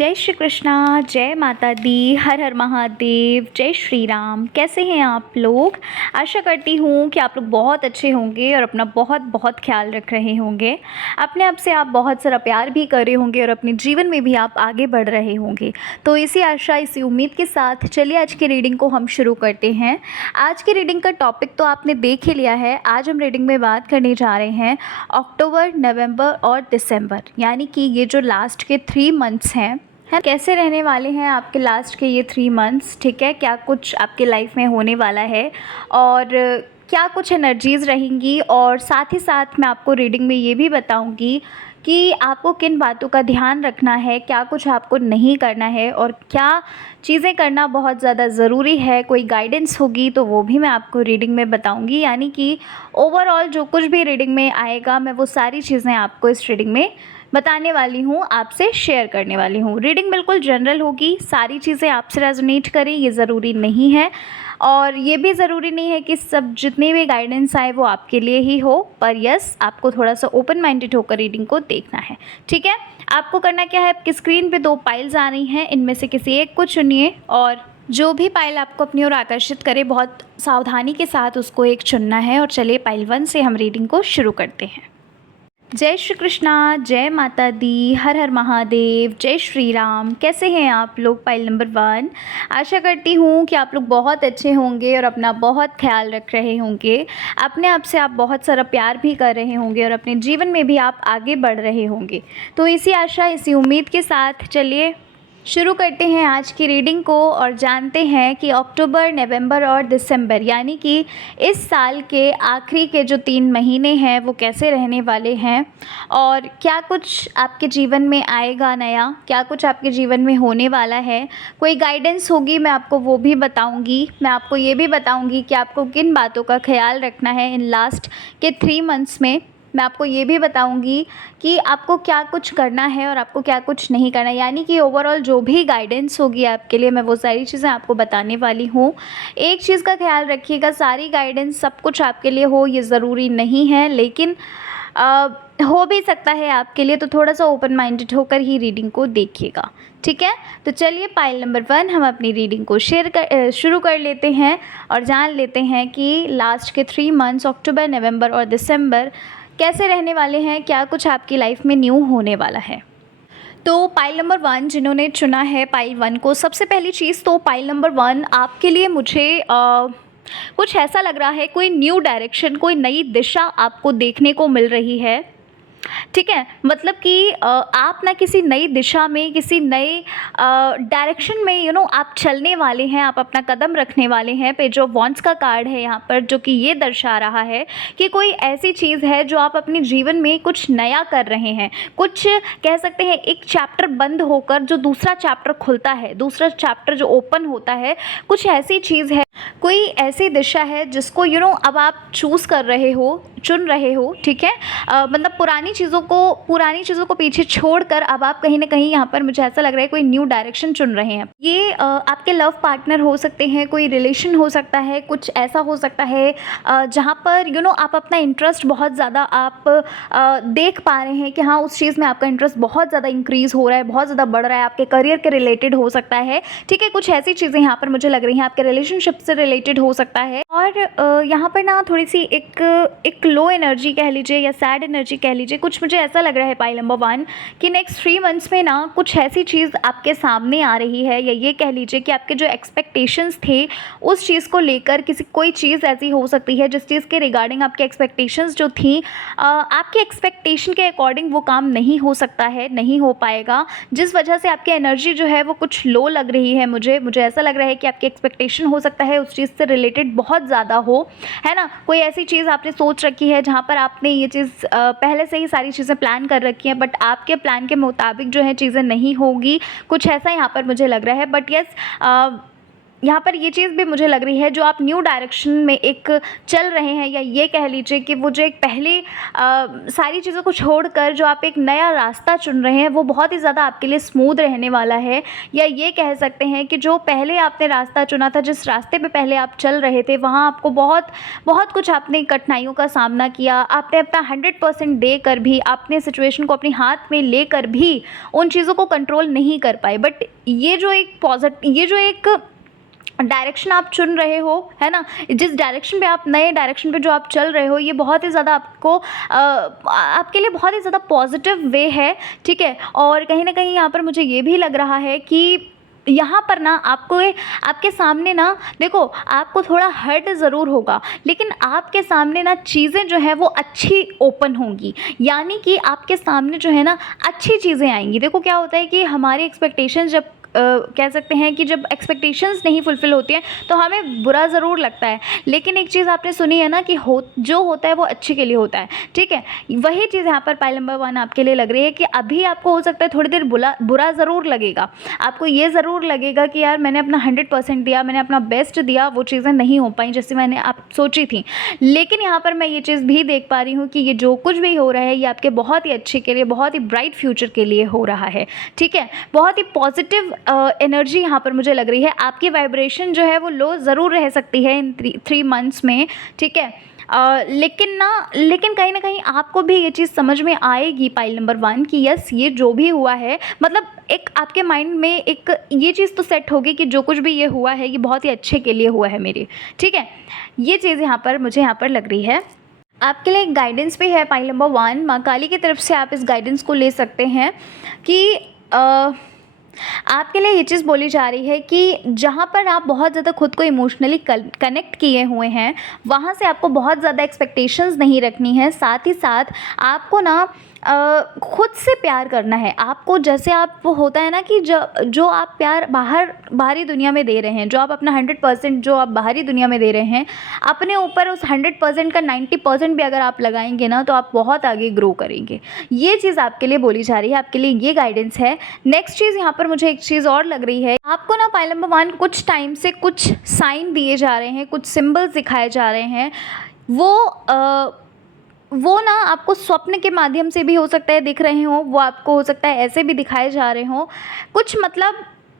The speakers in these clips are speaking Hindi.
जय श्री कृष्णा, जय माता दी, हर हर महादेव, जय श्री राम। कैसे हैं आप लोग? आशा करती हूँ कि आप लोग बहुत अच्छे होंगे और अपना बहुत बहुत ख्याल रख रहे होंगे। अपने आप से आप बहुत सारा प्यार भी कर रहे होंगे और अपने जीवन में भी आप आगे बढ़ रहे होंगे। तो इसी आशा, इसी उम्मीद के साथ चलिए आज की रीडिंग को हम शुरू करते हैं। आज की रीडिंग का टॉपिक तो आपने देख ही लिया है। आज हम रीडिंग में बात करने जा रहे हैं अक्टूबर, नवंबर और दिसंबर, यानी कि ये जो लास्ट के 3 मंथ्स हैं, है कैसे रहने वाले हैं आपके लास्ट के ये 3 मंथ्स। ठीक है, क्या कुछ आपके लाइफ में होने वाला है और क्या कुछ एनर्जीज़ रहेंगी। और साथ ही साथ मैं आपको रीडिंग में ये भी बताऊंगी कि आपको किन बातों का ध्यान रखना है, क्या कुछ आपको नहीं करना है और क्या चीज़ें करना बहुत ज़्यादा ज़रूरी है। कोई गाइडेंस होगी तो वो भी मैं आपको रीडिंग में बताऊंगी। यानी कि ओवरऑल जो कुछ भी रीडिंग में आएगा, मैं वो सारी चीज़ें आपको इस रीडिंग में बताने वाली हूँ, आपसे शेयर करने वाली हूँ। रीडिंग बिल्कुल जनरल होगी, सारी चीज़ें आपसे रेजोनेट करें ये ज़रूरी नहीं है और ये भी ज़रूरी नहीं है कि सब जितने भी गाइडेंस आए वो आपके लिए ही हो। पर यस, आपको थोड़ा सा ओपन माइंडेड होकर रीडिंग को देखना है। ठीक है, आपको करना क्या है, आपकी स्क्रीन पे 2 पाइल्स आ रही हैं, इनमें से किसी एक को चुनिए और जो भी पाइल आपको अपनी ओर आकर्षित करे बहुत सावधानी के साथ उसको एक चुनना है। और चलिए पाइल 1 से हम रीडिंग को शुरू करते हैं। जय श्री कृष्णा, जय माता दी, हर हर महादेव, जय श्री राम। कैसे हैं आप लोग? Pile number 1। आशा करती हूँ कि आप लोग बहुत अच्छे होंगे और अपना बहुत ख्याल रख रहे होंगे। अपने आप से आप बहुत सारा प्यार भी कर रहे होंगे और अपने जीवन में भी आप आगे बढ़ रहे होंगे। तो इसी आशा, इसी उम्मीद के साथ चलिए शुरू करते हैं आज की रीडिंग को और जानते हैं कि अक्टूबर, नवंबर और दिसंबर, यानी कि इस साल के आखिरी के जो 3 महीने हैं वो कैसे रहने वाले हैं और क्या कुछ आपके जीवन में आएगा नया, क्या कुछ आपके जीवन में होने वाला है। कोई गाइडेंस होगी, मैं आपको वो भी बताऊंगी। मैं आपको ये भी बताऊंगी कि आपको किन बातों का ख्याल रखना है इन लास्ट के 3 मंथ्स में। मैं आपको ये भी बताऊंगी कि आपको क्या कुछ करना है और आपको क्या कुछ नहीं करना है। यानी कि ओवरऑल जो भी गाइडेंस होगी आपके लिए, मैं वो सारी चीज़ें आपको बताने वाली हूँ। एक चीज़ का ख्याल रखिएगा, सारी गाइडेंस सब कुछ आपके लिए हो ये ज़रूरी नहीं है, लेकिन हो भी सकता है आपके लिए। तो थोड़ा सा ओपन माइंडेड होकर ही रीडिंग को देखिएगा। ठीक है, तो चलिए पाइल नंबर 1 हम अपनी रीडिंग को शुरू कर लेते हैं और जान लेते हैं कि लास्ट के 3 मंथ्स अक्टूबर, नवंबर और दिसंबर कैसे रहने वाले हैं, क्या कुछ आपकी लाइफ में न्यू होने वाला है। तो पाइल नंबर 1 जिन्होंने चुना है पाइल 1 को, सबसे पहली चीज़ तो पाइल नंबर 1 आपके लिए मुझे कुछ ऐसा लग रहा है, कोई न्यू डायरेक्शन, कोई नई दिशा आपको देखने को मिल रही है। ठीक है, मतलब कि आप ना किसी नई दिशा में, किसी नए डायरेक्शन में आप चलने वाले हैं, आप अपना कदम रखने वाले हैं। पेज ऑफ वॉन्ड्स का कार्ड है यहाँ पर, जो कि ये दर्शा रहा है कि कोई ऐसी चीज़ है जो आप अपने जीवन में कुछ नया कर रहे हैं। कुछ कह सकते हैं एक चैप्टर बंद होकर जो दूसरा चैप्टर खुलता है, दूसरा चैप्टर जो ओपन होता है, कुछ ऐसी चीज़ है, कोई ऐसी दिशा है जिसको अब आप चूज़ कर रहे हो, चुन रहे हो। ठीक है, मतलब पुरानी चीज़ों को पीछे छोड़कर अब आप कहीं ना कहीं यहाँ पर मुझे ऐसा लग रहा है कोई न्यू डायरेक्शन चुन रहे हैं। ये आपके लव पार्टनर हो सकते हैं, कोई रिलेशन हो सकता है, कुछ ऐसा हो सकता है जहाँ पर आप अपना इंटरेस्ट बहुत ज़्यादा आप देख पा रहे हैं कि हाँ उस चीज़ में आपका इंटरेस्ट बहुत ज़्यादा इंक्रीज़ हो रहा है, बहुत ज़्यादा बढ़ रहा है, आपके करियर के रिलेटेड हो सकता है। ठीक है, कुछ ऐसी चीज़ें यहाँ पर मुझे लग रही हैं, आपके रिलेशनशिप से रिलेटेड हो सकता है। और यहाँ पर ना थोड़ी सी एक लो एनर्जी कह लीजिए या सैड एनर्जी कह लीजिए, कुछ मुझे ऐसा लग रहा है पाइल नंबर 1 कि नेक्स्ट 3 मंथ्स में ना कुछ ऐसी चीज़ आपके सामने आ रही है, या ये कह लीजिए कि आपके जो एक्सपेक्टेशंस थे उस चीज़ को लेकर कोई चीज़ ऐसी हो सकती है जिस चीज़ के रिगार्डिंग आपके एक्सपेक्टेशंस जो थी, आपके एक्सपेक्टेशन के अकॉर्डिंग वो काम नहीं हो सकता है, नहीं हो पाएगा, जिस वजह से आपकी एनर्जी जो है वो कुछ लो लग रही है। मुझे ऐसा लग रहा है कि आपकी एक्सपेक्टेशन हो सकता है उस चीज़ से रिलेटेड बहुत ज़्यादा हो, है ना। कोई ऐसी चीज़ आपने सोच रखी है जहाँ पर आपने ये चीज़ पहले से ही सारी चीज़ें प्लान कर रखी हैं, बट आपके प्लान के मुताबिक जो है चीज़ें नहीं होगी, कुछ ऐसा यहाँ पर मुझे लग रहा है। बट यस, यहाँ पर ये चीज़ भी मुझे लग रही है, जो आप न्यू डायरेक्शन में एक चल रहे हैं, या ये कह लीजिए कि वो जो एक पहले सारी चीज़ों को छोड़कर जो आप एक नया रास्ता चुन रहे हैं, वो बहुत ही ज़्यादा आपके लिए स्मूथ रहने वाला है। या ये कह सकते हैं कि जो पहले आपने रास्ता चुना था, जिस रास्ते पे पहले आप चल रहे थे, वहाँ आपको बहुत बहुत कुछ आपने कठिनाइयों का सामना किया। आपने अपना 100% देकर भी, आपने सिचुएशन को अपने हाथ में लेकर भी उन चीज़ों को कंट्रोल नहीं कर पाए। बट ये जो एक डायरेक्शन आप चुन रहे हो, है ना, जिस डायरेक्शन पे आप, नए डायरेक्शन पे जो आप चल रहे हो, ये बहुत ही ज़्यादा आपको आपके लिए बहुत ही ज़्यादा पॉजिटिव वे है, ठीक है। और कहीं ना कहीं यहाँ पर मुझे ये भी लग रहा है कि यहाँ पर ना आपके सामने ना, देखो, आपको थोड़ा हर्ट ज़रूर होगा, लेकिन आपके सामने ना चीज़ें जो है वो अच्छी ओपन होंगी। यानी कि आपके सामने जो है ना अच्छी चीज़ें आएंगी। देखो क्या होता है कि हमारी एक्सपेक्टेशंस जब कह सकते हैं कि जब एक्सपेक्टेशंस नहीं फुलफ़िल होती हैं तो हमें बुरा ज़रूर लगता है, लेकिन एक चीज़ आपने सुनी है ना कि जो होता है वो अच्छे के लिए होता है, ठीक है। वही चीज़ यहाँ पर पाइल नंबर 1 आपके लिए लग रही है कि अभी आपको हो सकता है थोड़ी देर बुरा ज़रूर लगेगा। आपको ये ज़रूर लगेगा कि यार मैंने अपना 100% दिया, मैंने अपना बेस्ट दिया, वो चीज़ें नहीं हो पाई जैसे मैंने आप सोची थी। लेकिन यहाँ पर मैं ये चीज़ भी देख पा रही हूँ कि ये जो कुछ भी हो रहा है, ये आपके बहुत ही अच्छे के लिए, बहुत ही ब्राइट फ्यूचर के लिए हो रहा है, ठीक है। बहुत ही पॉजिटिव एनर्जी यहाँ पर मुझे लग रही है। आपकी वाइब्रेशन जो है वो लो ज़रूर रह सकती है इन 3 मंथ्स में, ठीक है। लेकिन कहीं ना कहीं आपको भी ये चीज़ समझ में आएगी पाइल नंबर 1 कि यस, ये जो भी हुआ है, मतलब एक आपके माइंड में एक ये चीज़ तो सेट होगी कि जो कुछ भी ये हुआ है, ये बहुत ही अच्छे के लिए हुआ है मेरे, ठीक है। ये चीज़ मुझे यहाँ पर लग रही है। आपके लिए एक गाइडेंस भी है पाइल नंबर 1, माँ काली की तरफ से आप इस गाइडेंस को ले सकते हैं कि आपके लिए ये चीज़ बोली जा रही है कि जहाँ पर आप बहुत ज़्यादा खुद को इमोशनली कनेक्ट किए हुए हैं, वहाँ से आपको बहुत ज़्यादा एक्सपेक्टेशंस नहीं रखनी है। साथ ही साथ आपको ना खुद से प्यार करना है। आपको जैसे आप, वो होता है ना कि जो आप प्यार बाहरी दुनिया में दे रहे हैं, जो आप अपना 100% जो आप बाहरी दुनिया में दे रहे हैं, अपने ऊपर उस 100% का 90% भी अगर आप लगाएंगे ना, तो आप बहुत आगे ग्रो करेंगे। ये चीज़ आपके लिए बोली जा रही है, आपके लिए ये गाइडेंस है। नेक्स्ट चीज़ यहाँ पर मुझे एक चीज़ और लग रही है, आपको ना पाइल नंबर 1 कुछ टाइम से कुछ साइन दिए जा रहे हैं, कुछ सिम्बल्स दिखाए जा रहे हैं। वो ना आपको स्वप्न के माध्यम से भी हो सकता है दिख रहे हों, वो आपको हो सकता है ऐसे भी दिखाए जा रहे हों। कुछ मतलब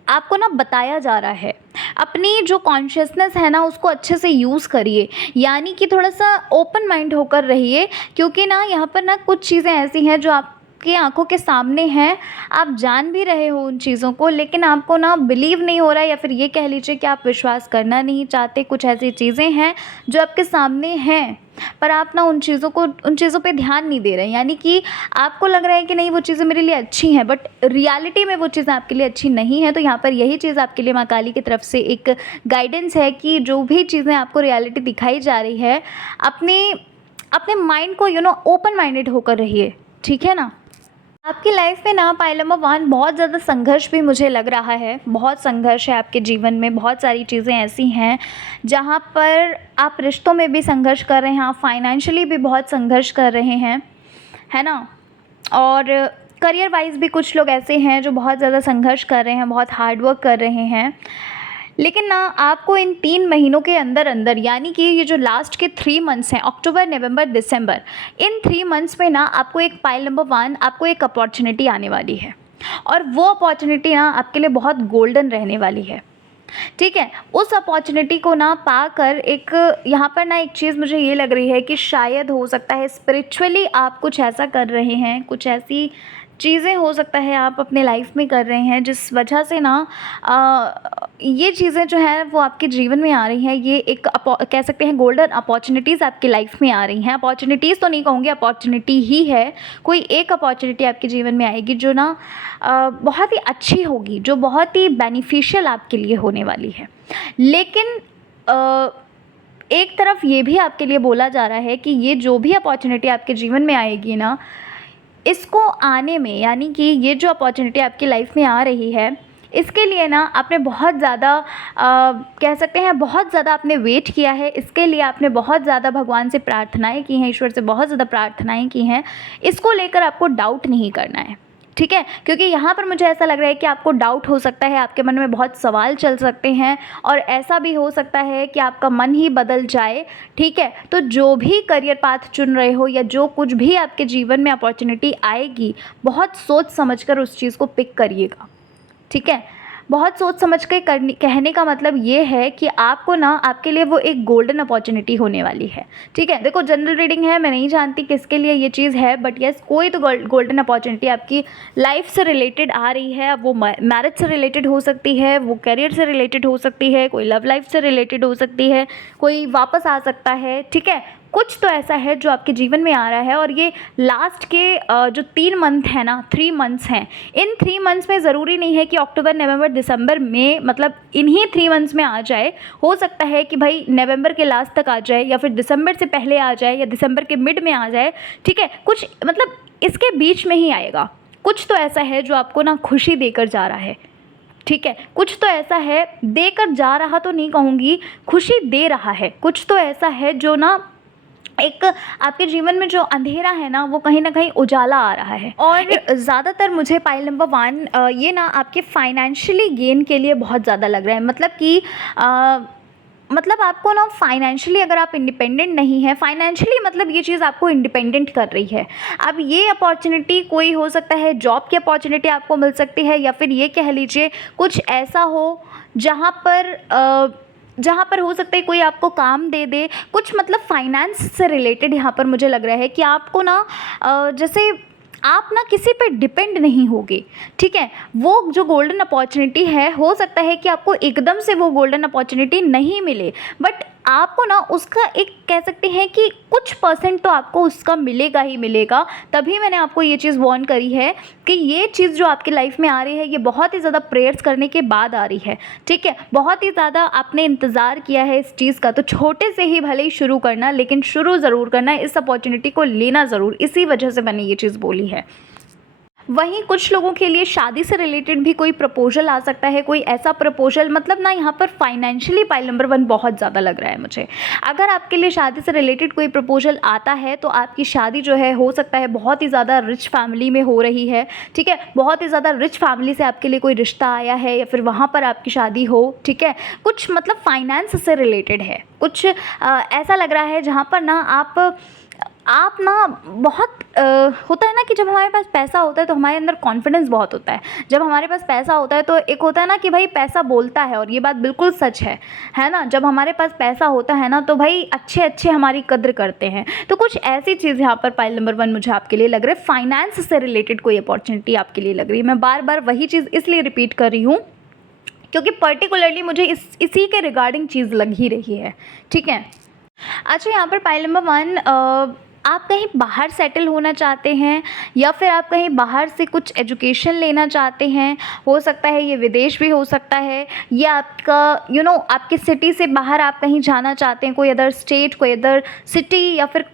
आपको ना बताया जा रहा है। अपनी जो कॉन्शियसनेस है ना, उसको अच्छे से यूज़ करिए, यानी कि थोड़ा सा ओपन माइंड होकर रहिए, क्योंकि ना यहाँ पर ना कुछ चीज़ें ऐसी हैं जो आपकी आंखों के सामने हैं, आप जान भी रहे हो उन चीज़ों को, लेकिन आपको ना बिलीव नहीं हो रहा है, या फिर ये कह लीजिए कि आप विश्वास करना नहीं चाहते। कुछ ऐसी चीज़ें हैं जो आपके सामने हैं, पर आप ना उन चीज़ों पे ध्यान नहीं दे रहे हैं। यानी कि आपको लग रहा है कि नहीं, वो चीज़ें मेरे लिए अच्छी हैं, बट रियलिटी में वो चीज़ें आपके लिए अच्छी नहीं है। तो यहाँ पर यही चीज़ आपके लिए माँ काली की तरफ से एक गाइडेंस है कि जो भी चीज़ें आपको रियलिटी दिखाई जा रही है, अपने माइंड को ओपन माइंडेड होकर रहिए, ठीक है ना। आपकी लाइफ में ना पाइल नंबर 1 बहुत ज़्यादा संघर्ष भी मुझे लग रहा है। बहुत संघर्ष है आपके जीवन में, बहुत सारी चीज़ें ऐसी हैं जहाँ पर आप रिश्तों में भी संघर्ष कर रहे हैं, आप फाइनेंशियली भी बहुत संघर्ष कर रहे हैं, है ना। और करियर वाइज भी कुछ लोग ऐसे हैं जो बहुत ज़्यादा संघर्ष कर रहे हैं, बहुत हार्ड वर्क कर रहे हैं। लेकिन ना आपको इन 3 महीनों के अंदर अंदर, यानी कि ये जो लास्ट के 3 मंथ्स हैं, अक्टूबर, नवंबर, दिसंबर, इन 3 मंथ्स में ना आपको एक पाइल नंबर 1 आपको एक अपॉर्चुनिटी आने वाली है, और वो अपॉर्चुनिटी ना आपके लिए बहुत गोल्डन रहने वाली है, ठीक है। उस अपॉर्चुनिटी को ना पाकर एक यहाँ पर ना एक चीज़ मुझे ये लग रही है कि शायद हो सकता है स्पिरिचुअली आप कुछ ऐसा कर रहे हैं, कुछ ऐसी चीज़ें हो सकता है आप अपने लाइफ में कर रहे हैं, जिस वजह से ना ये चीज़ें जो है वो आपके जीवन में आ रही हैं। ये एक कह सकते हैं गोल्डन अपॉर्चुनिटीज़ आपकी लाइफ में आ रही हैं। अपॉर्चुनिटीज़ तो नहीं कहूँगी, अपॉर्चुनिटी ही है। कोई एक अपॉर्चुनिटी आपके जीवन में आएगी जो ना बहुत ही अच्छी होगी, जो बहुत ही बेनिफिशियल आपके लिए होने वाली है। लेकिन एक तरफ ये भी आपके लिए बोला जा रहा है कि ये जो भी अपॉर्चुनिटी आपके जीवन में आएगी ना, इसको आने में, यानी कि ये जो अपॉर्चुनिटी आपकी लाइफ में आ रही है, इसके लिए ना आपने बहुत ज़्यादा कह सकते हैं बहुत ज़्यादा आपने वेट किया है। इसके लिए आपने बहुत ज़्यादा भगवान से प्रार्थनाएं की हैं, ईश्वर से बहुत ज़्यादा प्रार्थनाएं की हैं। इसको लेकर आपको डाउट नहीं करना है, ठीक है, क्योंकि यहाँ पर मुझे ऐसा लग रहा है कि आपको डाउट हो सकता है, आपके मन में बहुत सवाल चल सकते हैं और ऐसा भी हो सकता है कि आपका मन ही बदल जाए। ठीक है, तो जो भी करियर पाथ चुन रहे हो या जो कुछ भी आपके जीवन में अपॉर्चुनिटी आएगी, बहुत सोच समझकर उस चीज़ को पिक करिएगा। ठीक है, बहुत सोच समझ के करनी, कहने का मतलब ये है कि आपको ना, आपके लिए वो एक गोल्डन अपॉर्चुनिटी होने वाली है। ठीक है, देखो जनरल रीडिंग है, मैं नहीं जानती किसके लिए ये चीज़ है, बट यस कोई तो गोल्डन अपॉर्चुनिटी आपकी लाइफ से रिलेटेड आ रही है। अब वो मैरिज से रिलेटेड हो सकती है, वो करियर से रिलेटेड हो सकती है, कोई लव लाइफ से रिलेटेड हो सकती है, कोई वापस आ सकता है। ठीक है, कुछ तो ऐसा है जो आपके जीवन में आ रहा है और ये लास्ट के जो 3 मंथ है ना, 3 मंथ्स हैं, इन 3 मंथ्स में ज़रूरी नहीं है कि अक्टूबर नवंबर दिसंबर में, मतलब इन्हीं 3 मंथ्स में आ जाए। हो सकता है कि भाई नवंबर के लास्ट तक आ जाए या फिर दिसंबर से पहले आ जाए या दिसंबर के मिड में आ जाए। ठीक है, कुछ मतलब इसके बीच में ही आएगा। कुछ तो ऐसा है जो आपको ना खुशी देकर जा रहा है। ठीक है, कुछ तो ऐसा है, देकर जा रहा तो नहीं कहूँगी, खुशी दे रहा है। कुछ तो ऐसा है जो ना एक आपके जीवन में जो अंधेरा है ना, वो कहीं ना कहीं उजाला आ रहा है। और ज़्यादातर मुझे पाइल नंबर 1 ये ना आपके फाइनेंशियली गेन के लिए बहुत ज़्यादा लग रहा है। मतलब कि मतलब आपको ना फाइनेंशियली अगर आप इंडिपेंडेंट नहीं है, फाइनेंशियली मतलब ये चीज़ आपको इंडिपेंडेंट कर रही है। अब ये अपॉर्चुनिटी कोई हो सकता है, जॉब की अपॉर्चुनिटी आपको मिल सकती है, या फिर ये कह लीजिए कुछ ऐसा हो जहाँ पर हो सकता है कोई आपको काम दे दे, कुछ मतलब फाइनेंस से रिलेटेड यहाँ पर मुझे लग रहा है कि आपको ना जैसे आप ना किसी पे डिपेंड नहीं होगे। ठीक है, वो जो गोल्डन अपॉर्चुनिटी है, हो सकता है कि आपको एकदम से वो गोल्डन अपॉर्चुनिटी नहीं मिले, बट आपको ना उसका एक कह सकते हैं कि कुछ परसेंट तो आपको उसका मिलेगा ही मिलेगा। तभी मैंने आपको ये चीज़ वार्न करी है कि ये चीज़ जो आपकी लाइफ में आ रही है, ये बहुत ही ज़्यादा प्रेयर्स करने के बाद आ रही है। ठीक है, बहुत ही ज़्यादा आपने इंतज़ार किया है इस चीज़ का, तो छोटे से ही भले ही शुरू करना, लेकिन शुरू ज़रूर करना, इस अपॉर्चुनिटी को लेना ज़रूर। इसी वजह से मैंने ये चीज़ बोली है। वहीं कुछ लोगों के लिए शादी से रिलेटेड भी कोई प्रपोजल आ सकता है, कोई ऐसा प्रपोजल, मतलब ना यहाँ पर फाइनेंशियली पाइल नंबर 1 बहुत ज़्यादा लग रहा है मुझे। अगर आपके लिए शादी से रिलेटेड कोई प्रपोजल आता है तो आपकी शादी जो है, हो सकता है बहुत ही ज़्यादा रिच फैमिली में हो रही है। ठीक है, बहुत ही ज़्यादा रिच फैमिली से आपके लिए कोई रिश्ता आया है या फिर वहाँ पर आपकी शादी हो। ठीक है, कुछ मतलब फाइनेंस से रिलेटेड है, कुछ ऐसा लग रहा है जहाँ पर ना आप ना बहुत होता है ना कि जब हमारे पास पैसा होता है तो हमारे अंदर कॉन्फिडेंस बहुत होता है। जब हमारे पास पैसा होता है तो एक होता है ना कि भाई पैसा बोलता है, और ये बात बिल्कुल सच है ना। जब हमारे पास पैसा होता है ना तो भाई अच्छे हमारी कद्र करते हैं। तो कुछ ऐसी चीज़ यहाँ पर पाइल नंबर 1 मुझे आपके लिए लग रहा है, फाइनेंस से रिलेटेड कोई अपॉर्चुनिटी आपके लिए लग रही है। मैं बार बार वही चीज़ इसलिए रिपीट कर रही हूँ क्योंकि पर्टिकुलरली मुझे इसी के रिगार्डिंग चीज़ लग ही रही है। ठीक है, अच्छा यहाँ पर पाइल नंबर 1 आप कहीं बाहर सेटल होना चाहते हैं या फिर आप कहीं बाहर से कुछ एजुकेशन लेना चाहते हैं। हो सकता है ये विदेश भी हो सकता है, या आपका आपके सिटी से बाहर आप कहीं जाना चाहते हैं, कोई अदर स्टेट, कोई अदर सिटी, या फिर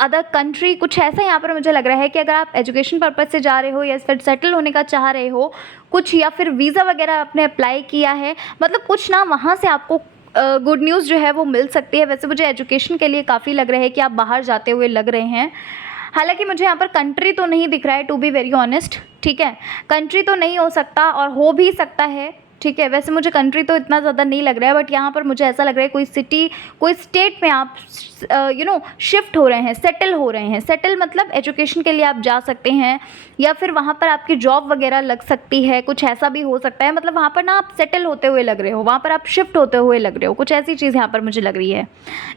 अदर कंट्री। कुछ ऐसा यहाँ पर मुझे लग रहा है कि अगर आप एजुकेशन पर्पज़ से जा रहे हो या फिर सेटल होने का चाह रहे हो कुछ, या फिर वीज़ा वगैरह आपने अप्लाई किया है, मतलब कुछ ना वहाँ से आपको गुड न्यूज़ जो है वो मिल सकती है। वैसे मुझे एजुकेशन के लिए काफ़ी लग रहा है कि आप बाहर जाते हुए लग रहे हैं। हालांकि मुझे यहाँ पर कंट्री तो नहीं दिख रहा है, टू बी वेरी ऑनेस्ट। ठीक है, कंट्री तो नहीं हो सकता और हो भी सकता है। ठीक है, वैसे मुझे कंट्री तो इतना ज़्यादा नहीं लग रहा है, बट यहाँ पर मुझे ऐसा लग रहा है कोई सिटी, कोई स्टेट में आप शिफ्ट हो रहे हैं, सेटल हो रहे हैं। सेटल मतलब एजुकेशन के लिए आप जा सकते हैं, या फिर वहाँ पर आपकी जॉब वगैरह लग सकती है, कुछ ऐसा भी हो सकता है। मतलब वहाँ पर ना आप सेटल होते हुए लग रहे हो, वहाँ पर आप शिफ्ट होते हुए लग रहे हो, कुछ ऐसी चीज़ यहाँ पर मुझे लग रही है।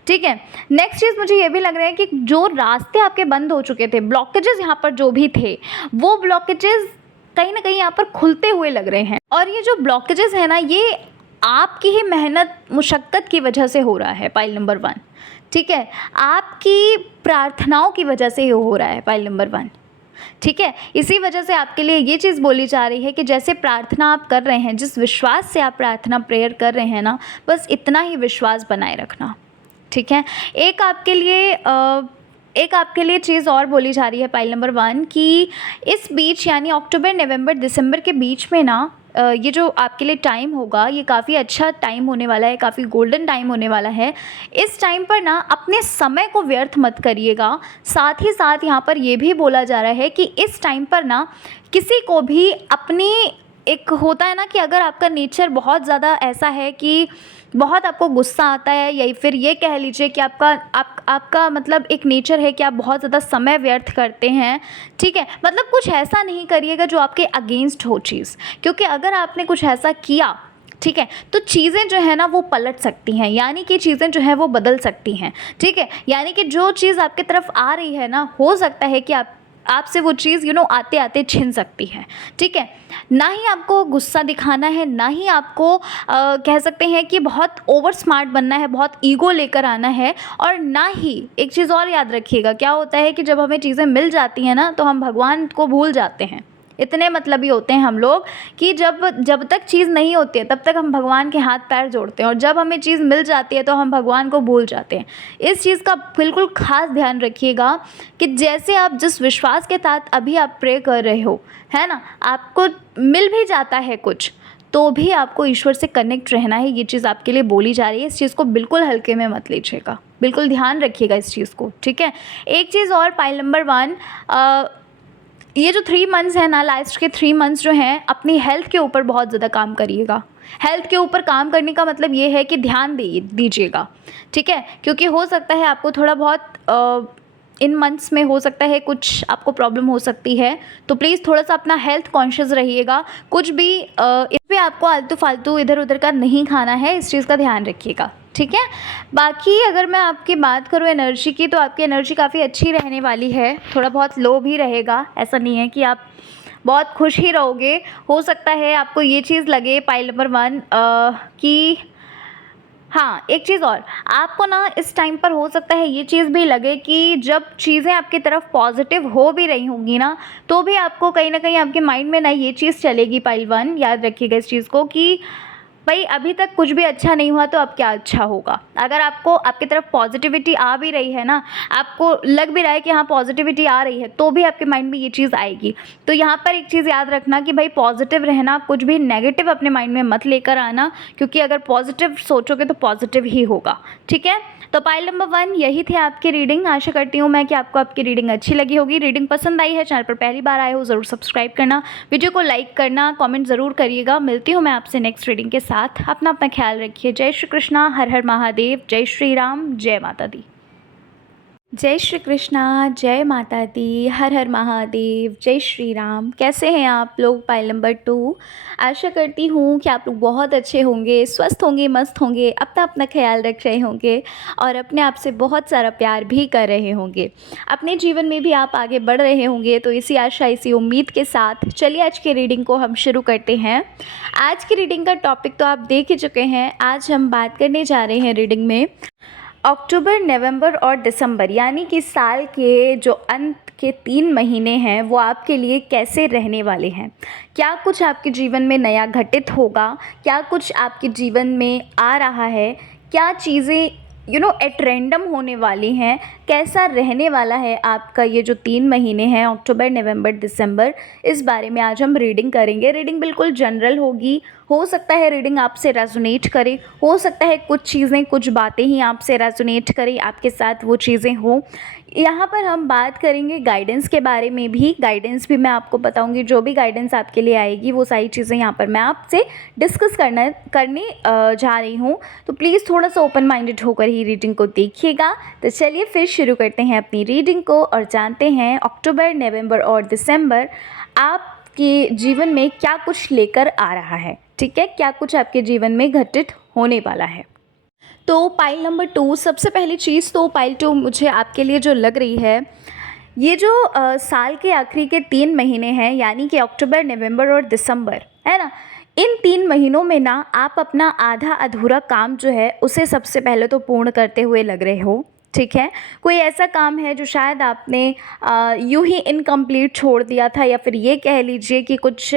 ठीक है, नेक्स्ट चीज़ मुझे ये भी लग रहा है कि जो रास्ते आपके बंद हो चुके थे, ब्लॉकेजेस यहाँ पर जो भी थे, वो ब्लॉकेजेस कहीं ना कहीं यहाँ पर खुलते हुए लग रहे हैं। और ये जो ब्लॉकेजेस है ना, ये आपकी ही मेहनत मुशक्क़त की वजह से हो रहा है पाइल नंबर 1। ठीक है, आपकी प्रार्थनाओं की वजह से ये हो रहा है पाइल नंबर 1। ठीक है, इसी वजह से आपके लिए ये चीज़ बोली जा रही है कि जैसे प्रार्थना आप कर रहे हैं, जिस विश्वास से आप प्रार्थना प्रेयर कर रहे हैं ना, बस इतना ही विश्वास बनाए रखना। ठीक है, एक आपके लिए एक आपके लिए चीज़ और बोली जा रही है पाइल नंबर 1 कि इस बीच यानी अक्टूबर, नवंबर, दिसंबर के बीच में ना ये जो आपके लिए टाइम होगा ये काफ़ी अच्छा टाइम होने वाला है, काफ़ी गोल्डन टाइम होने वाला है। इस टाइम पर ना अपने समय को व्यर्थ मत करिएगा। साथ ही साथ यहाँ पर ये भी बोला जा रहा है कि इस टाइम पर ना किसी को भी अपनी, एक होता है ना कि अगर आपका नेचर बहुत ज़्यादा ऐसा है कि बहुत आपको गुस्सा आता है, या फिर ये कह लीजिए कि आपका मतलब एक नेचर है कि आप बहुत ज़्यादा समय व्यर्थ करते हैं, ठीक है। मतलब कुछ ऐसा नहीं करिएगा जो आपके अगेंस्ट हो चीज़, क्योंकि अगर आपने कुछ ऐसा किया, ठीक है, तो चीज़ें जो है ना वो पलट सकती हैं, यानी कि चीज़ें जो है वो बदल सकती हैं, ठीक है। यानी कि जो चीज़ आपकी तरफ आ रही है ना, हो सकता है कि आपसे वो चीज़ आते आते छिन सकती है, ठीक है। ना ही आपको गुस्सा दिखाना है, ना ही आपको कह सकते हैं कि बहुत ओवर स्मार्ट बनना है, बहुत ईगो लेकर आना है। और ना ही एक चीज़ और याद रखिएगा, क्या होता है कि जब हमें चीज़ें मिल जाती हैं ना तो हम भगवान को भूल जाते हैं। इतने मतलबी होते हैं हम लोग कि जब तक चीज़ नहीं होती है तब तक हम भगवान के हाथ पैर जोड़ते हैं, और जब हमें चीज़ मिल जाती है तो हम भगवान को भूल जाते हैं। इस चीज़ का बिल्कुल ख़ास ध्यान रखिएगा कि जैसे आप जिस विश्वास के साथ अभी आप प्रे कर रहे हो, है ना, आपको मिल भी जाता है कुछ, तो भी आपको ईश्वर से कनेक्ट रहना है। ये चीज़ आपके लिए बोली जा रही है। इस चीज़ को बिल्कुल हल्के में मत लीजिएगा, बिल्कुल ध्यान रखिएगा इस चीज़ को, ठीक है। एक चीज़ और पाइल नंबर 1, ये जो 3 मंथ्स हैं ना, लास्ट के 3 मंथ्स जो हैं, अपनी हेल्थ के ऊपर बहुत ज़्यादा काम करिएगा। हेल्थ के ऊपर काम करने का मतलब ये है कि ध्यान दीजिएगा, ठीक है। क्योंकि हो सकता है आपको थोड़ा बहुत इन मंथ्स में हो सकता है कुछ आपको प्रॉब्लम हो सकती है, तो प्लीज़ थोड़ा सा अपना हेल्थ कॉन्शियस रहिएगा। कुछ भी इसमें आपको आलतू फालतू इधर उधर का नहीं खाना है, इस चीज़ का ध्यान रखिएगा, ठीक है। बाकी अगर मैं आपकी बात करूँ एनर्जी की, तो आपकी एनर्जी काफ़ी अच्छी रहने वाली है। थोड़ा बहुत लो भी रहेगा, ऐसा नहीं है कि आप बहुत खुश ही रहोगे। हो सकता है आपको ये चीज़ लगे पाइल नंबर 1 कि हाँ, एक चीज़ और, आपको ना इस टाइम पर हो सकता है ये चीज़ भी लगे कि जब चीज़ें आपकी तरफ पॉजिटिव हो भी रही होंगी ना, तो भी आपको कहीं न कहीं आपके माइंड में ना ये चीज़ चलेगी पाइल 1, याद रखिएगा इस चीज़ को कि भाई अभी तक कुछ भी अच्छा नहीं हुआ तो अब क्या अच्छा होगा। अगर आपको आपकी तरफ पॉजिटिविटी आ भी रही है ना, आपको लग भी रहा है कि हाँ पॉजिटिविटी आ रही है, तो भी आपके माइंड में ये चीज़ आएगी। तो यहाँ पर एक चीज़ याद रखना कि भाई पॉजिटिव रहना, कुछ भी नेगेटिव अपने माइंड में मत लेकर आना, क्योंकि अगर पॉजिटिव सोचोगे तो पॉजिटिव ही होगा, ठीक है। तो पाइल नंबर 1 यही थे आपकी रीडिंग। आशा करती हूँ मैं कि आपको आपकी रीडिंग अच्छी लगी होगी। रीडिंग पसंद आई है, चैनल पर पहली बार आए हो ज़रूर सब्सक्राइब करना, वीडियो को लाइक करना, कमेंट ज़रूर करिएगा। मिलती हूँ मैं आपसे नेक्स्ट रीडिंग के साथ। अपना ख्याल रखिए। जय श्री कृष्णा, हर हर महादेव, जय श्री राम, जय माता दी। जय श्री कृष्णा, जय माता दी, हर हर महादेव, जय श्री राम। कैसे हैं आप लोग? Pile number 2। आशा करती हूँ कि आप लोग बहुत अच्छे होंगे, स्वस्थ होंगे, मस्त होंगे, अपना ख्याल रख रहे होंगे और अपने आप से बहुत सारा प्यार भी कर रहे होंगे। अपने जीवन में भी आप आगे बढ़ रहे होंगे। तो इसी आशा, इसी उम्मीद के साथ चलिए आज की रीडिंग को हम शुरू करते हैं। आज की रीडिंग का टॉपिक तो आप देख ही चुके हैं। आज हम बात करने जा रहे हैं रीडिंग में अक्टूबर, नवंबर और दिसंबर, यानी कि साल के जो अंत के 3 महीने हैं वो आपके लिए कैसे रहने वाले हैं। क्या कुछ आपके जीवन में नया घटित होगा? क्या कुछ आपके जीवन में आ रहा है? क्या चीज़ें एट रैंडम होने वाली हैं? कैसा रहने वाला है आपका ये जो 3 महीने हैं, अक्टूबर, नवंबर, दिसंबर, इस बारे में आज हम रीडिंग करेंगे। रीडिंग बिल्कुल जनरल होगी। हो सकता है रीडिंग आपसे रेजोनेट करे, हो सकता है कुछ चीज़ें, कुछ बातें ही आपसे रेजोनेट करें, आपके साथ वो चीज़ें हों। यहाँ पर हम बात करेंगे गाइडेंस के बारे में भी। गाइडेंस भी मैं आपको बताऊंगी। जो भी गाइडेंस आपके लिए आएगी वो सारी चीज़ें यहाँ पर मैं आपसे डिस्कस करने जा रही हूँ। तो प्लीज़ थोड़ा सा ओपन माइंडेड होकर ही रीडिंग को देखिएगा। तो चलिए फिर शुरू करते हैं अपनी रीडिंग को और जानते हैं अक्टूबर, नवंबर और दिसंबर आपके जीवन में क्या कुछ लेकर आ रहा है, ठीक है। क्या कुछ आपके जीवन में घटित होने वाला है। तो पाइल नंबर 2, सबसे पहली चीज़ तो पाइल 2 मुझे आपके लिए जो लग रही है, ये जो साल के आखिरी के 3 महीने हैं, यानी कि अक्टूबर, नवंबर और दिसंबर, है ना, इन 3 महीनों में ना आप अपना आधा अधूरा काम जो है उसे सबसे पहले तो पूर्ण करते हुए लग रहे हो, ठीक है। कोई ऐसा काम है जो शायद आपने यूं ही इनकम्प्लीट छोड़ दिया था, या फिर ये कह लीजिए कि कुछ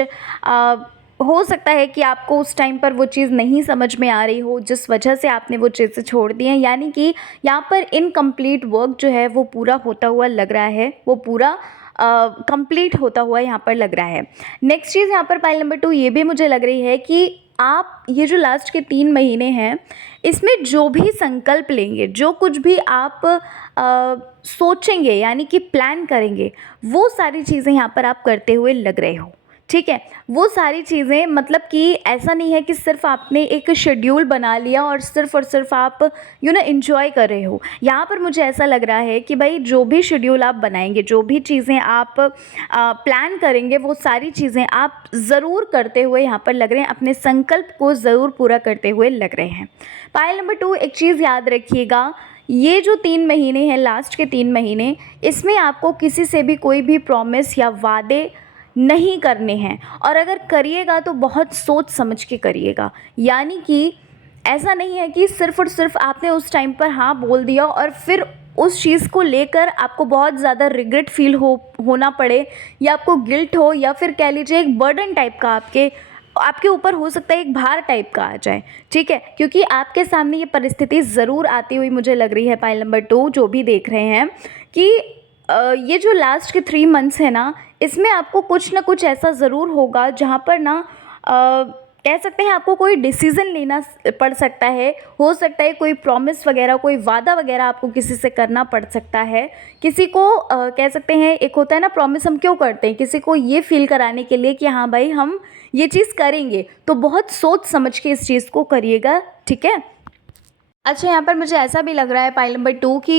हो सकता है कि आपको उस टाइम पर वो चीज़ नहीं समझ में आ रही हो, जिस वजह से आपने वो चीज़ें छोड़ दी हैं, यानी कि यहाँ पर इनकम्प्लीट वर्क जो है वो पूरा होता हुआ लग रहा है, वो पूरा कंप्लीट होता हुआ यहाँ पर लग रहा है। नेक्स्ट चीज़ यहाँ पर पाइल नंबर 2 ये भी मुझे लग रही है कि आप ये जो लास्ट के 3 महीने हैं, इसमें जो भी संकल्प लेंगे, जो कुछ भी आप सोचेंगे यानी कि प्लान करेंगे, वो सारी चीज़ें यहाँ पर आप करते हुए लग रहे हो, ठीक है। वो सारी चीज़ें मतलब कि ऐसा नहीं है कि सिर्फ आपने एक शेड्यूल बना लिया और सिर्फ आप एंजॉय कर रहे हो। यहाँ पर मुझे ऐसा लग रहा है कि भाई जो भी शेड्यूल आप बनाएंगे, जो भी चीज़ें आप प्लान करेंगे, वो सारी चीज़ें आप ज़रूर करते हुए यहाँ पर लग रहे हैं, अपने संकल्प को ज़रूर पूरा करते हुए लग रहे हैं। पायल नंबर 2 एक चीज़ याद रखिएगा, ये जो 3 महीने हैं, लास्ट के 3 महीने, इसमें आपको किसी से भी कोई भी प्रॉमिस या वादे नहीं करने हैं, और अगर करिएगा तो बहुत सोच समझ के करिएगा। यानी कि ऐसा नहीं है कि सिर्फ़ और सिर्फ आपने उस टाइम पर हाँ बोल दिया और फिर उस चीज़ को लेकर आपको बहुत ज़्यादा रिग्रेट फील होना पड़े, या आपको गिल्ट हो, या फिर कह लीजिए एक बर्डन टाइप का आपके ऊपर हो सकता है, एक भार टाइप का आ जाए, ठीक है। क्योंकि आपके सामने ये परिस्थिति ज़रूर आती हुई मुझे लग रही है पाइल नंबर 2 जो भी देख रहे हैं कि ये जो लास्ट के 3 मंथ्स है ना, इसमें आपको कुछ ना कुछ ऐसा ज़रूर होगा जहाँ पर ना कह सकते हैं आपको कोई डिसीज़न लेना पड़ सकता है। हो सकता है कोई प्रॉमिस वगैरह, कोई वादा वगैरह आपको किसी से करना पड़ सकता है। किसी को कह सकते हैं, एक होता है ना प्रॉमिस हम क्यों करते हैं, किसी को ये फ़ील कराने के लिए कि हाँ भाई हम ये चीज़ करेंगे, तो बहुत सोच समझ के इस चीज़ को करिएगा, ठीक है। अच्छा, यहाँ पर मुझे ऐसा भी लग रहा है पाइल नंबर 2 कि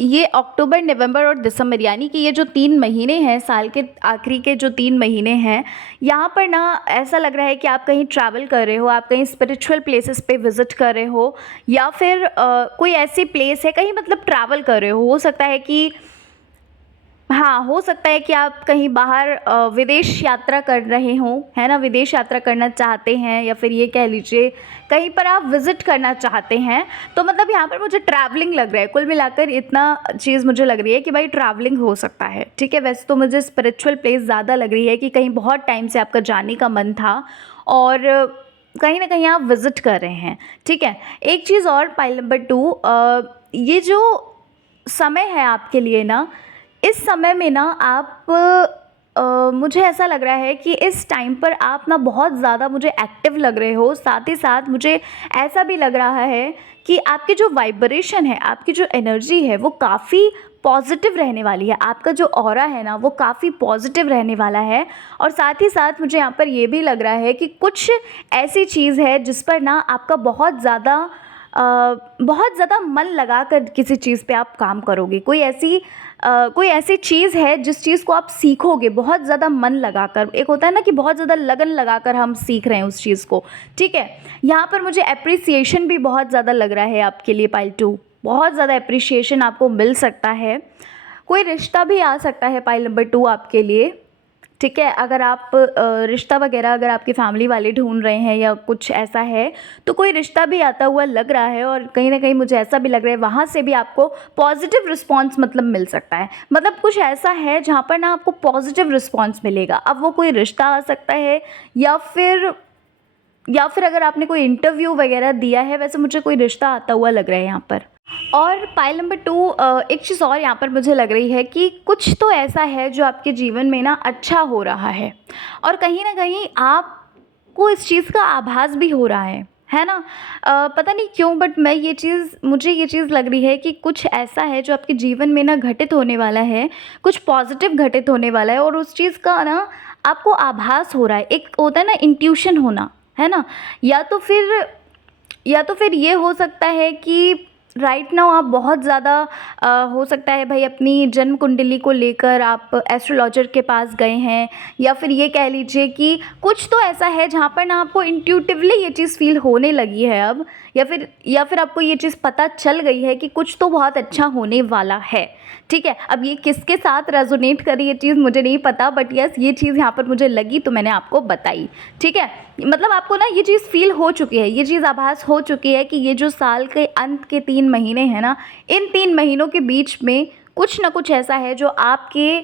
ये अक्टूबर, नवंबर और दिसंबर, यानी कि ये जो 3 महीने हैं, साल के आखिरी के जो 3 महीने हैं, यहाँ पर ना ऐसा लग रहा है कि आप कहीं ट्रैवल कर रहे हो, आप कहीं स्पिरिचुअल प्लेसेस पे विज़िट कर रहे हो, या फिर कोई ऐसी प्लेस है कहीं, मतलब ट्रैवल कर रहे हो सकता है कि हाँ, हो सकता है कि आप कहीं बाहर विदेश यात्रा कर रहे हों, है ना? विदेश यात्रा करना चाहते हैं, या फिर ये कह लीजिए कहीं पर आप विज़िट करना चाहते हैं। तो मतलब यहाँ पर मुझे ट्रैवलिंग लग रहा है, कुल मिलाकर इतना चीज़ मुझे लग रही है कि भाई ट्रैवलिंग हो सकता है, ठीक है। वैसे तो मुझे स्पिरिचुअल प्लेस ज़्यादा लग रही है कि कहीं बहुत टाइम से आपका जाने का मन था और कहीं न कहीं आप विज़िट कर रहे हैं, ठीक है। एक चीज़ और पाइल नंबर 2, ये जो समय है आपके लिए ना, इस समय में ना आप मुझे ऐसा लग रहा है कि इस टाइम पर आप ना बहुत ज़्यादा मुझे एक्टिव लग रहे हो। साथ ही साथ मुझे ऐसा भी लग रहा है कि आपकी जो वाइब्रेशन है, आपकी जो एनर्जी है, वो काफ़ी पॉजिटिव रहने वाली है। आपका जो ऑरा है ना, वो काफ़ी पॉजिटिव रहने वाला है। और साथ ही साथ मुझे यहाँ पर ये भी लग रहा है कि कुछ ऐसी चीज़ है जिस पर ना आपका बहुत ज़्यादा मन लगा कर किसी चीज़ पे आप काम करोगे। कोई ऐसी चीज़ है जिस चीज़ को आप सीखोगे बहुत ज़्यादा मन लगाकर। एक होता है ना कि बहुत ज़्यादा लगन लगाकर हम सीख रहे हैं उस चीज़ को, ठीक है। यहाँ पर मुझे एप्रिसिएशन भी बहुत ज़्यादा लग रहा है आपके लिए पाइल 2, बहुत ज़्यादा एप्रिसिएशन आपको मिल सकता है। कोई रिश्ता भी आ सकता है पाइल नंबर 2 आपके लिए, ठीक है। अगर आप रिश्ता वगैरह अगर आपकी फैमिली वाले ढूंढ रहे हैं या कुछ ऐसा है, तो कोई रिश्ता भी आता हुआ लग रहा है। और कहीं ना कहीं मुझे ऐसा भी लग रहा है वहाँ से भी आपको पॉजिटिव रिस्पांस मतलब मिल सकता है। मतलब कुछ ऐसा है जहाँ पर ना आपको पॉजिटिव रिस्पांस मिलेगा। अब वो कोई रिश्ता आ सकता है, या फिर अगर आपने कोई इंटरव्यू वगैरह दिया है, वैसे मुझे कोई रिश्ता आता हुआ लग रहा है यहाँ पर। और पाइल नंबर 2, एक चीज़ और यहाँ पर मुझे लग रही है कि कुछ तो ऐसा है जो आपके जीवन में ना अच्छा हो रहा है, और कहीं ना कहीं आपको इस चीज़ का आभास भी हो रहा है ना। पता नहीं क्यों, बट मुझे ये चीज़ लग रही है कि कुछ ऐसा है जो आपके जीवन में ना घटित होने वाला है, कुछ पॉजिटिव घटित होने वाला है, और उस चीज़ का ना आपको आभास हो रहा है। एक होता है ना इंट्यूशन होना, है ना। या तो फिर ये हो सकता है कि राइट नाउ आप बहुत ज़्यादा हो सकता है भाई अपनी जन्म कुंडली को लेकर आप एस्ट्रोलॉजर के पास गए हैं, या फिर ये कह लीजिए कि कुछ तो ऐसा है जहाँ पर ना आपको इंट्यूटिवली ये चीज़ फील होने लगी है अब, या फिर आपको ये चीज़ पता चल गई है कि कुछ तो बहुत अच्छा होने वाला है, ठीक है। अब ये किसके साथ रेजोनेट करी ये चीज़ मुझे नहीं पता, बट यस ये चीज़ यहाँ पर मुझे लगी तो मैंने आपको बताई, ठीक है। मतलब आपको ना ये चीज़ फील हो चुकी है, ये चीज़ आभास हो चुकी है कि ये जो साल के अंत के 3 महीने हैं ना, इन 3 महीनों के बीच में कुछ ना कुछ ऐसा है जो आपके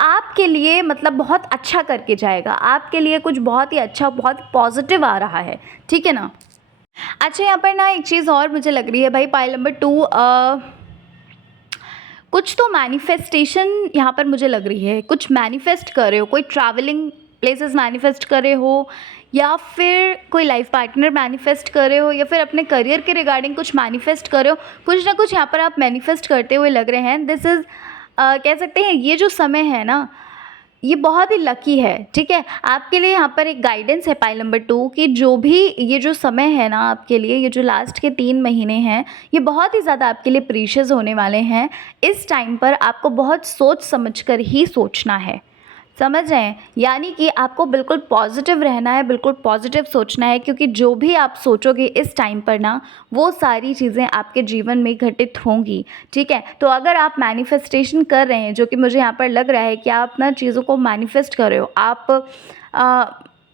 आपके लिए मतलब बहुत अच्छा करके जाएगा, आपके लिए कुछ बहुत ही अच्छा, बहुत पॉजिटिव आ रहा है, ठीक है ना। अच्छा, यहाँ पर ना एक चीज़ और मुझे लग रही है भाई, पाइल नंबर 2, कुछ तो मैनिफेस्टेशन यहाँ पर मुझे लग रही है, कुछ मैनिफेस्ट कर रहे हो, कोई ट्रैवलिंग प्लेसेस मैनिफेस्ट कर रहे हो, या फिर कोई लाइफ पार्टनर मैनिफेस्ट कर रहे हो, या फिर अपने करियर के रिगार्डिंग कुछ मैनिफेस्ट कर रहे हो। कुछ ना कुछ यहाँ पर आप मैनिफेस्ट करते हुए लग रहे हैं। दिस इज़ कह सकते हैं ये जो समय है ना, ये बहुत ही लकी है, ठीक है। आपके लिए यहाँ पर एक गाइडेंस है पाइल नंबर 2 कि जो भी ये जो समय है ना आपके लिए, ये जो लास्ट के 3 महीने हैं, ये बहुत ही ज़्यादा आपके लिए प्रीशियस होने वाले हैं। इस टाइम पर आपको बहुत सोच समझ कर ही सोचना है, समझ रहे हैं। यानी कि आपको बिल्कुल पॉजिटिव रहना है, बिल्कुल पॉजिटिव सोचना है, क्योंकि जो भी आप सोचोगे इस टाइम पर ना, वो सारी चीज़ें आपके जीवन में घटित होंगी, ठीक है। तो अगर आप मैनिफेस्टेशन कर रहे हैं, जो कि मुझे यहाँ पर लग रहा है कि आप ना चीज़ों को मैनिफेस्ट कर रहे हो, आप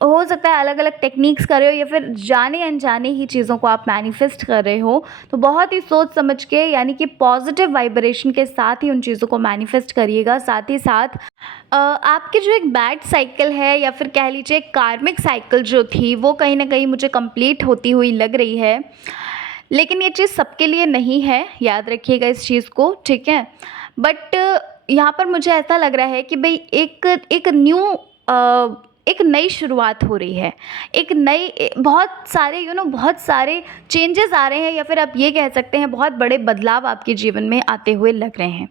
हो सकता है अलग अलग टेक्निक्स कर रहे हो, या फिर जाने अनजाने ही चीज़ों को आप मैनिफेस्ट कर रहे हो, तो बहुत ही सोच समझ के, यानी कि पॉजिटिव वाइब्रेशन के साथ ही उन चीज़ों को मैनिफेस्ट करिएगा। साथ ही साथ आपकी जो एक बैड साइकिल है, या फिर कह लीजिए कार्मिक साइकिल जो थी, वो कहीं ना कहीं मुझे कंप्लीट होती हुई लग रही है। लेकिन ये चीज़ सबके लिए नहीं है, याद रखिएगा इस चीज़ को, ठीक है। बट यहाँ पर मुझे ऐसा लग रहा है कि भाई एक न्यू एक नई शुरुआत हो रही है, एक नई बहुत सारे बहुत सारे चेंजेस आ रहे हैं, या फिर आप ये कह सकते हैं बहुत बड़े बदलाव आपके जीवन में आते हुए लग रहे हैं,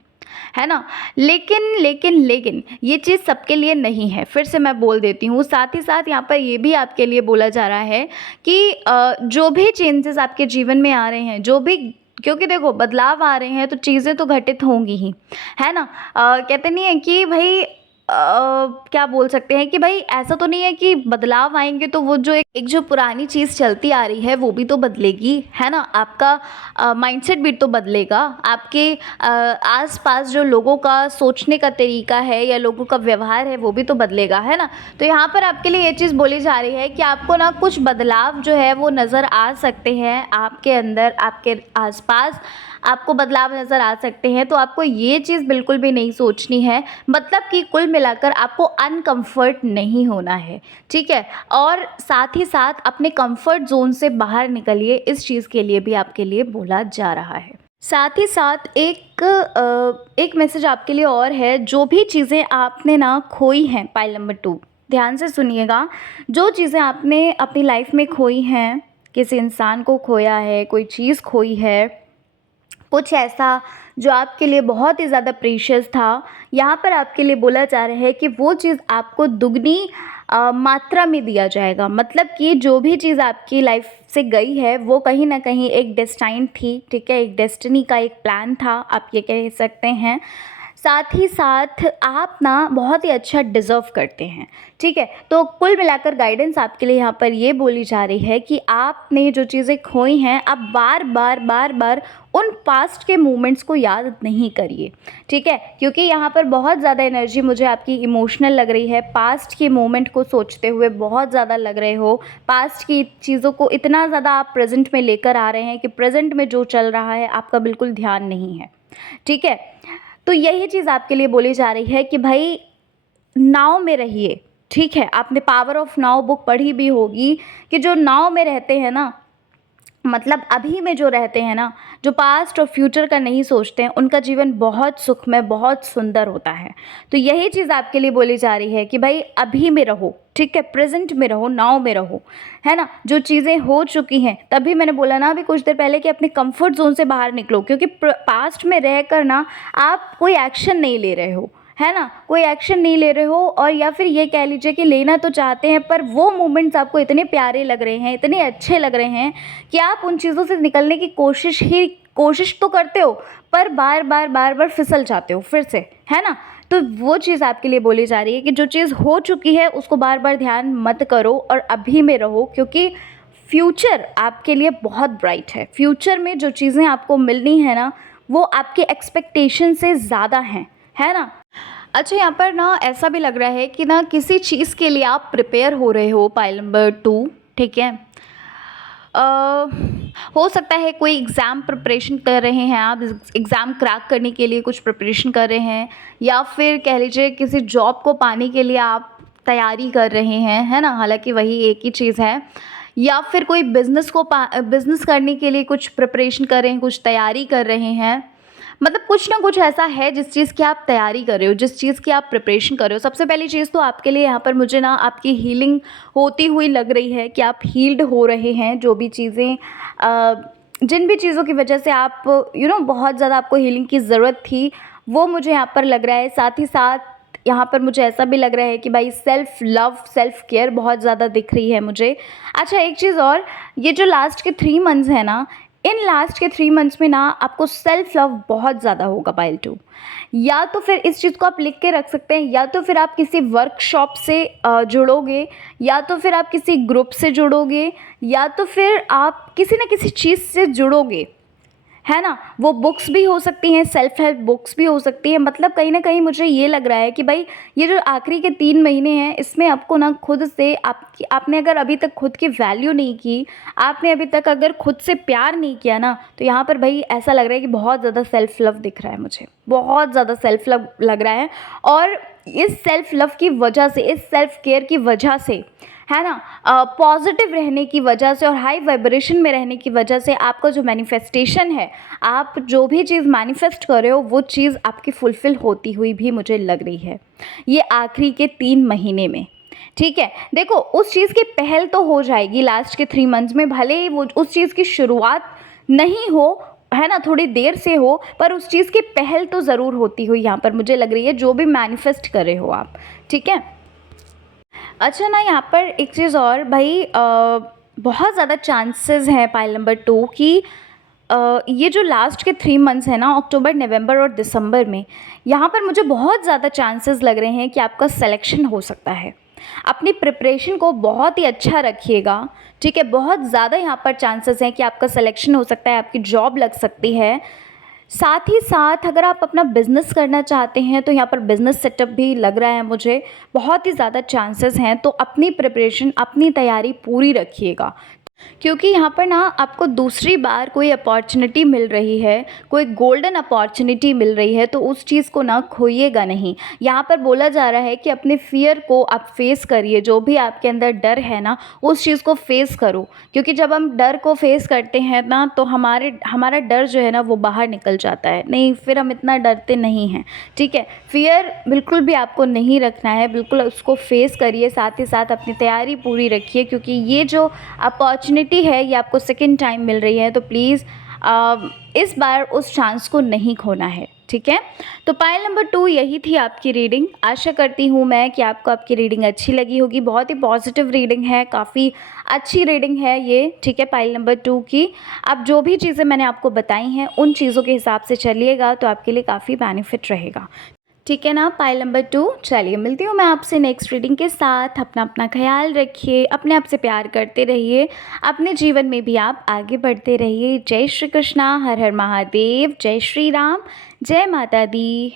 है ना। लेकिन लेकिन लेकिन ये चीज़ सबके लिए नहीं है, फिर से मैं बोल देती हूँ। साथ ही साथ यहाँ पर ये भी आपके लिए बोला जा रहा है कि जो भी चेंजेस आपके जीवन में आ रहे हैं, जो भी, क्योंकि देखो बदलाव आ रहे हैं तो चीज़ें तो घटित होंगी ही, है ना। कहते नहीं है कि भाई क्या बोल सकते हैं कि भाई ऐसा तो नहीं है कि बदलाव आएंगे तो वो जो एक जो पुरानी चीज़ चलती आ रही है वो भी तो बदलेगी, है ना। आपका माइंडसेट भी तो बदलेगा, आपके आसपास जो लोगों का सोचने का तरीका है या लोगों का व्यवहार है वो भी तो बदलेगा, है ना। तो यहाँ पर आपके लिए ये चीज़ बोली जा रही है कि आपको ना कुछ बदलाव जो है वो नज़र आ सकते हैं आपके अंदर, आपके आसपास आपको बदलाव नज़र आ सकते हैं। तो आपको ये चीज़ बिल्कुल भी नहीं सोचनी है, मतलब कि कुल मिलाकर आपको अनकंफर्ट नहीं होना है, ठीक है। और साथ ही साथ अपने कंफर्ट जोन से बाहर निकलिए, इस चीज़ के लिए भी आपके लिए बोला जा रहा है। साथ ही साथ एक मैसेज आपके लिए और है, जो भी चीज़ें आपने ना खोई हैं, पाइल नंबर 2 ध्यान से सुनिएगा। जो चीज़ें आपने अपनी लाइफ में खोई हैं, किसी इंसान को खोया है, कोई चीज़ खोई है, कुछ ऐसा जो आपके लिए बहुत ही ज़्यादा प्रीशियस था, यहाँ पर आपके लिए बोला जा रहा है कि वो चीज़ आपको दुगनी मात्रा में दिया जाएगा। मतलब कि जो भी चीज़ आपकी लाइफ से गई है वो कहीं ना कहीं एक डेस्टाइन थी, ठीक है, एक डेस्टिनी का एक प्लान था, आप ये कह सकते हैं। साथ ही साथ आप ना बहुत ही अच्छा डिज़र्व करते हैं, ठीक है। तो कुल मिलाकर गाइडेंस आपके लिए यहाँ पर ये बोली जा रही है कि आपने जो चीज़ें खोई हैं, आप बार बार उन पास्ट के मोमेंट्स को याद नहीं करिए, ठीक है। क्योंकि यहाँ पर बहुत ज़्यादा एनर्जी मुझे आपकी इमोशनल लग रही है, पास्ट के मोमेंट को सोचते हुए बहुत ज़्यादा लग रहे हो, पास्ट की चीज़ों को इतना ज़्यादा आप प्रेजेंट में लेकर आ रहे हैं कि प्रेजेंट में जो चल रहा है आपका बिल्कुल ध्यान नहीं है, ठीक है। तो यही चीज़ आपके लिए बोली जा रही है कि भाई नाव में रहिए, ठीक है। आपने पावर ऑफ नाउ बुक पढ़ी भी होगी कि जो नाव में रहते हैं ना, मतलब अभी में जो रहते हैं ना, जो पास्ट और फ्यूचर का नहीं सोचते हैं, उनका जीवन बहुत सुखमय, बहुत सुंदर होता है। तो यही चीज़ आपके लिए बोली जा रही है कि भाई अभी में रहो, ठीक है, प्रेजेंट में रहो, नाव में रहो, है ना। जो चीज़ें हो चुकी हैं, तभी मैंने बोला ना अभी कुछ देर पहले कि अपने कंफर्ट जोन से बाहर निकलो, क्योंकि पास्ट में रह कर ना आप कोई एक्शन नहीं ले रहे हो, है ना, कोई एक्शन नहीं ले रहे हो। और या फिर ये कह लीजिए कि लेना तो चाहते हैं, पर वो मोमेंट्स आपको इतने प्यारे लग रहे हैं, इतने अच्छे लग रहे हैं कि आप उन चीज़ों से निकलने की कोशिश तो करते हो, पर बार बार फिसल जाते हो फिर से, है ना। तो वो चीज़ आपके लिए बोली जा रही है कि जो चीज़ हो चुकी है उसको बार बार ध्यान मत करो और अभी में रहो, क्योंकि फ्यूचर आपके लिए बहुत ब्राइट है। फ्यूचर में जो चीज़ें आपको मिलनी है ना, वो आपके एक्सपेक्टेशन से ज़्यादा हैं, है ना। अच्छा, यहाँ पर ना ऐसा भी लग रहा है कि ना किसी चीज़ के लिए आप प्रिपेयर हो रहे हो, पाइल नंबर 2, ठीक है। हो सकता है कोई एग्ज़ाम प्रिपरेशन कर रहे हैं आप, एग्ज़ाम क्रैक करने के लिए कुछ प्रिपरेशन कर रहे हैं, या फिर कह लीजिए किसी जॉब को पाने के लिए आप तैयारी कर रहे हैं, है ना? हालाँकि वही एक ही चीज़ है। या फिर कोई बिज़नेस करने के लिए कुछ प्रिपरेशन कर रहे हैं, कुछ तैयारी कर रहे हैं। मतलब कुछ ना कुछ ऐसा है जिस चीज़ की आप तैयारी कर रहे हो, जिस चीज़ की आप प्रिपरेशन कर रहे हो। सबसे पहली चीज़ तो आपके लिए यहाँ पर मुझे ना आपकी हीलिंग होती हुई लग रही है कि आप हील्ड हो रहे हैं। जो भी चीज़ें जिन भी चीज़ों की वजह से आप बहुत ज़्यादा आपको हीलिंग की ज़रूरत थी, वो मुझे यहाँ पर लग रहा है। साथ ही साथ यहाँ पर मुझे ऐसा भी लग रहा है कि भाई सेल्फ़ लव, सेल्फ़ केयर बहुत ज़्यादा दिख रही है मुझे। अच्छा, एक चीज़ और, ये जो लास्ट के 3 मंथ्स हैं ना, इन लास्ट के 3 मंथ्स में ना आपको सेल्फ़ लव बहुत ज़्यादा होगा पाइल 2। या तो फिर इस चीज़ को आप लिख के रख सकते हैं, या तो फिर आप किसी वर्कशॉप से जुड़ोगे, या तो फिर आप किसी ग्रुप से जुड़ोगे, या तो फिर आप किसी न किसी चीज़ से जुड़ोगे, है ना? वो बुक्स भी हो सकती हैं, सेल्फ हेल्प बुक्स भी हो सकती हैं। मतलब कहीं न कहीं मुझे ये लग रहा है कि भाई ये जो आखिरी के 3 महीने हैं, इसमें आपको ना खुद से आपने अगर अभी तक खुद की वैल्यू नहीं की, आपने अभी तक अगर खुद से प्यार नहीं किया ना, तो यहाँ पर भाई ऐसा लग रहा है कि बहुत ज़्यादा सेल्फ लव दिख रहा है मुझे, बहुत ज़्यादा सेल्फ लव लग रहा है। और इस सेल्फ लव की वजह से, इस सेल्फ केयर की वजह से, है ना, पॉजिटिव रहने की वजह से और हाई वाइब्रेशन में रहने की वजह से आपका जो मैनिफेस्टेशन है, आप जो भी चीज़ मैनिफेस्ट कर रहे हो, वो चीज़ आपकी फुलफ़िल होती हुई भी मुझे लग रही है ये आखिरी के 3 महीने में। ठीक है, देखो उस चीज़ की पहल तो हो जाएगी लास्ट के 3 मंथ्स में, भले ही वो उस चीज़ की शुरुआत नहीं हो, है ना, थोड़ी देर से हो, पर उस चीज़ की पहल तो ज़रूर होती हुई यहाँ पर मुझे लग रही है, जो भी मैनिफेस्ट कर रहे हो आप। ठीक है। अच्छा ना, यहाँ पर एक चीज़ और भाई, बहुत ज़्यादा चांसेस हैं पाइल नंबर 2 कि ये जो लास्ट के 3 मंथ्स हैं ना, अक्टूबर, नवंबर और दिसंबर में, यहाँ पर मुझे बहुत ज़्यादा चांसेस लग रहे हैं कि आपका सिलेक्शन हो सकता है। अपनी प्रिपरेशन को बहुत ही अच्छा रखिएगा, ठीक है? बहुत ज़्यादा यहाँ पर चांसेस हैं कि आपका सिलेक्शन हो सकता है, आपकी जॉब लग सकती है। साथ ही साथ अगर आप अपना बिज़नेस करना चाहते हैं, तो यहाँ पर बिज़नेस सेटअप भी लग रहा है मुझे, बहुत ही ज़्यादा चांसेस हैं। तो अपनी प्रिपरेशन, अपनी तैयारी पूरी रखिएगा, क्योंकि यहाँ पर ना आपको दूसरी बार कोई अपॉर्चुनिटी मिल रही है, कोई गोल्डन अपॉर्चुनिटी मिल रही है, तो उस चीज़ को ना खोइएगा नहीं। यहाँ पर बोला जा रहा है कि अपने फ़ियर को आप फेस करिए, जो भी आपके अंदर डर है ना, उस चीज़ को फेस करो, क्योंकि जब हम डर को फेस करते हैं ना, तो हमारा डर जो है ना, वो बाहर निकल जाता है, नहीं फिर हम इतना डरते नहीं हैं। ठीक है, फ़ियर बिल्कुल भी आपको नहीं रखना है, बिल्कुल उसको फेस करिए। साथ ही साथ अपनी तैयारी पूरी रखिए, क्योंकि ये जो अपॉर्चुनिटी है, ये आपको सेकंड टाइम मिल रही है, तो प्लीज़ इस बार उस चांस को नहीं खोना है। ठीक है, तो पाइल नंबर 2 यही थी आपकी रीडिंग। आशा करती हूँ मैं कि आपको आपकी रीडिंग अच्छी लगी होगी। बहुत ही पॉजिटिव रीडिंग है, काफ़ी अच्छी रीडिंग है ये। ठीक है, पाइल नंबर 2 की अब जो भी चीज़ें मैंने आपको बताई हैं, उन चीज़ों के हिसाब से चलिएगा, तो आपके लिए काफ़ी बेनिफिट रहेगा। ठीक है ना, पाइल नंबर 2। चलिए, मिलती हूँ मैं आपसे नेक्स्ट रीडिंग के साथ। अपना ख्याल रखिए, अपने आप से प्यार करते रहिए, अपने जीवन में भी आप आगे बढ़ते रहिए। जय श्री कृष्णा, हर हर महादेव, जय श्री राम, जय माता दी।